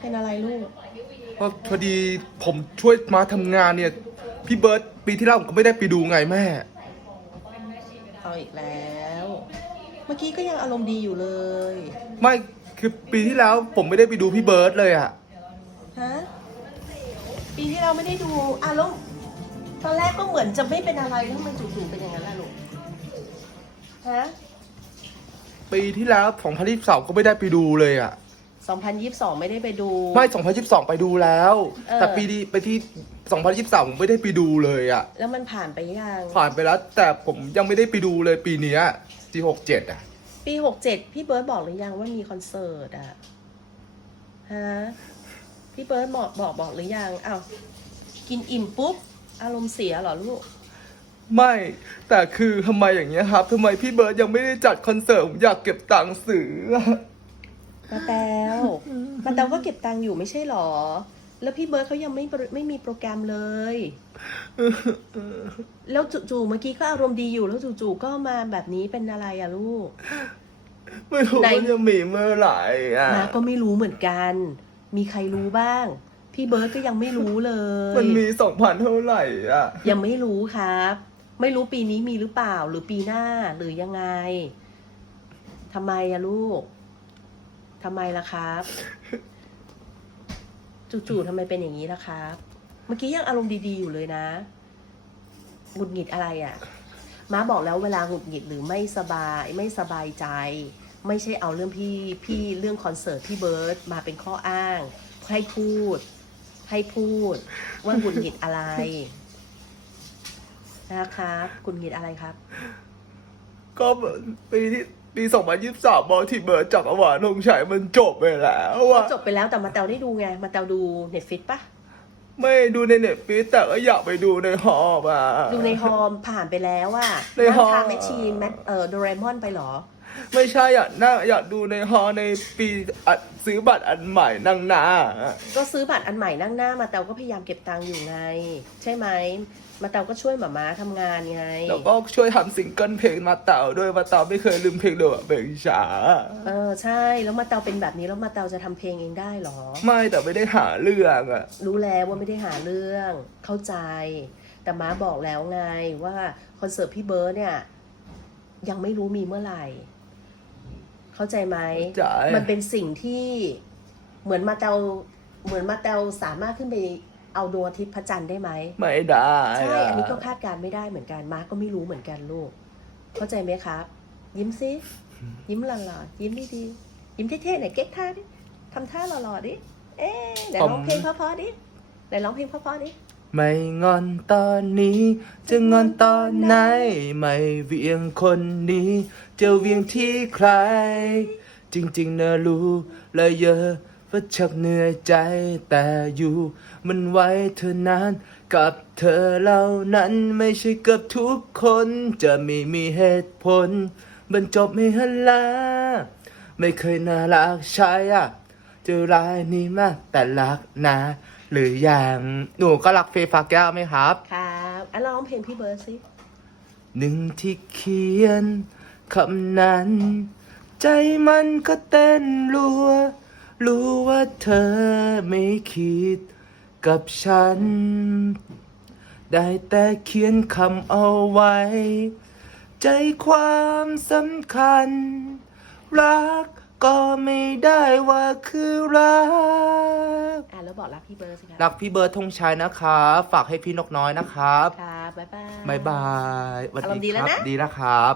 เป็นอะไรลูก ก็พอดีผมช่วยมาทำงานเนี่ย พี่เบิร์ตปีที่แล้วผมก็ไม่ได้ไปดูไงแม่ เอาอีกแล้ว เมื่อกี้ก็ยังอารมณ์ดีอยู่เลย ไม่คือปีที่แล้วผมไม่ได้ไปดูพี่เบิร์ตเลยอะฮะ ปีที่เราไม่ได้ดูอะแล้วตอนแรกก็เหมือนจะไม่เป็นอะไรแล้วทำไมจู่ๆเป็นอย่างนั้นล่ะลูก ฮะ ปีที่แล้ว2022ก็ไม่ได้ไปดูเลยอะ 2022 ไม่ได้ไปดู ไม่ 2022 ไปดูแล้ว เออ แต่ปีนี้ไปที่ 2023 ผมไม่ได้ไปดูเลยอะแล้วมันผ่านไปยัง ผ่านไปแล้ว แต่ผมยังไม่ได้ไปดูเลยปีเนี้ยปี67อะปี 67 พี่เบิร์ดบอกหรือยังว่ามีคอนเสิร์ตอะฮะพี่เบิร์ดบอกบอกบอกหรือยังอ้าวกินอิ่มปุ๊บ อารมณ์เสียเหรอลูก ไม่ แต่คือทำไมอย่างเงี้ยครับทำไมพี่เบิร์ตยังไม่ได้จัดคอนเสิร์ตผมอยากเก็บตังค์ซื้ออะ มาแตวมาแตวก็เก็บตังค์อยู่ไม่ใช่หรอ แล้วพี่เบิร์ดเขายังไม่ไม่มีโปรแกรมเลย แล้วจู่ๆเมื่อกี้ก็อารมณ์ดีอยู่แล้วจู่ๆก็มาแบบนี้เป็นอะไรอะลูก ไม่รู้ไหนว่าจะมีเมื่อไหร่อะมาก็ไม่รู้เหมือนกัน มีใครรู้บ้าง พี่เบิร์ดก็ยังไม่รู้เลย มันมีสองพันเท่าไหร่อะ ยังไม่รู้ครับ ไม่รู้ปีนี้มีหรือเปล่าหรือปีหน้าหรือยังไงทำไมอะลูก ทำไมล่ะครับ จู่ๆทำไมเป็นอย่างนี้ล่ะครับ เมื่อกี้ยังอารมณ์ดีๆอยู่เลยนะหงุดหงิดอะไรอะ่ะ ม้าบอกแล้วเวลาหงุดหงิดหรือไม่สบายไม่สบายใจ ไม่ใช่เอาเรื่องพี่พี่เรื่องคอนเสิร์ตพี่เบิร์ตมาเป็นข้ออ้าง ให้พูด ให้พูด ว่าหงุดหงิดอะไรนะครับหงุดหงิดอะไรครับ ก็ปีที่ ปีสองพันยี่สิบสามบอลที่เบิร์ดจักรวาลธงชัยมันจบไปแล้วอะจบไปแล้วแต่มาเตาได้ดูไง มาเตาดูเน็ตฟิตปะไม่ดูในเน็ตฟิแต่ก็อยากไปดูในฮอลล์อะดูในฮอมผ่านไปแล้วอะในนั่งฮอลทางแมชชีนแมทเอ่อโดเรมอนไปเหรอ ไม่ใช่อยากนั่งอยากดูในฮอลล์ในปีอัดซื้อบัตรอันใหม่นั่งหน้า ก็ซื้อบัตรอันใหม่นั่งหน้ามาเตาก็พยายามเก็บตังค์อยู่ไง ใช่ไหมมาเตาก็ช่วยหมาม้าทำงานไงแล้วก็ช่วยทำซิงเกิลเพลงมาเต่าด้วยมาเต่าไม่เคยลืมเพลงเลยอะเพลงช้าเออใช่แล้วมาเตาเป็นแบบนี้แล้วมาเตาจะทำเพลงเองได้เหรอ ไม่แต่ไม่ได้หาเรื่องอะรู้แล้วว่าไม่ได้หาเรื่องเข้าใจ แต่ม้าบอกแล้วไงว่าคอนเสิร์ตพี่เบิร์ดเนี่ยยังไม่รู้มีเมื่อไหร่ เข้าใจไหมจ่ายมันเป็นสิ่งที่เหมือนมาเตาเหมือนมาเตาสามารถขึ้นไปเอาดวงอาทิตย์พระจันทร์ได้ไหมไม่ได้ใช่ะอันนี้ก็คาดการณ์ไม่ได้เหมือนกันมาร์กก็ไม่รู้เหมือนกันลูก เข้าใจไหมครับ ยิ้มซิยิ้มหล่อๆยิ้มดีๆยิ้มเท่ๆหน่อยเก๊กท่าดิทำท่าหล่อๆดิเอ๊ะไหนร้องเพลงเพราะๆดิไหนร้องเพลงเพราะๆดิ ไม่งอนตอนนี้ จะงอนตอนไหน ไม่เวียงคนนี้ จะเวียงที่ใคร จริงๆนะรู้และเยอะว่าชักเหนื่อยใจแต่อยู่ มันไว้เธอนาน กับเธอเหล่านั้นไม่ใช่กับทุกคน จะไม่มีเหตุผลบรรจบไม่ฮันลาไม่เคยน่ารักใช่อะจะร้ายนี่มากแต่รักนะ หรืออย่างหนูก็รักเฟย์ฟาแก้วไหมครับครับอะร้องเพลงพี่เบิร์ดสิหนึ่งที่เขียนคำนั้น ใจมันก็เต้นรัว รู้ว่าเธอไม่คิดกับฉัน ได้แต่เขียนคำเอาไว้ ใจความสำคัญ รัก ก็ไม่ได้ว่าคือรัก อะแล้วบอกรักพี่เบิร์ดสิครับรักพี่เบิร์ดธงชัยนะครับ ฝากให้พี่นกน้อยนะครับครับบ๊ายบาย บายบายสวัสอารมณ์ดีดีแล้วครันะบดีแล้วครับ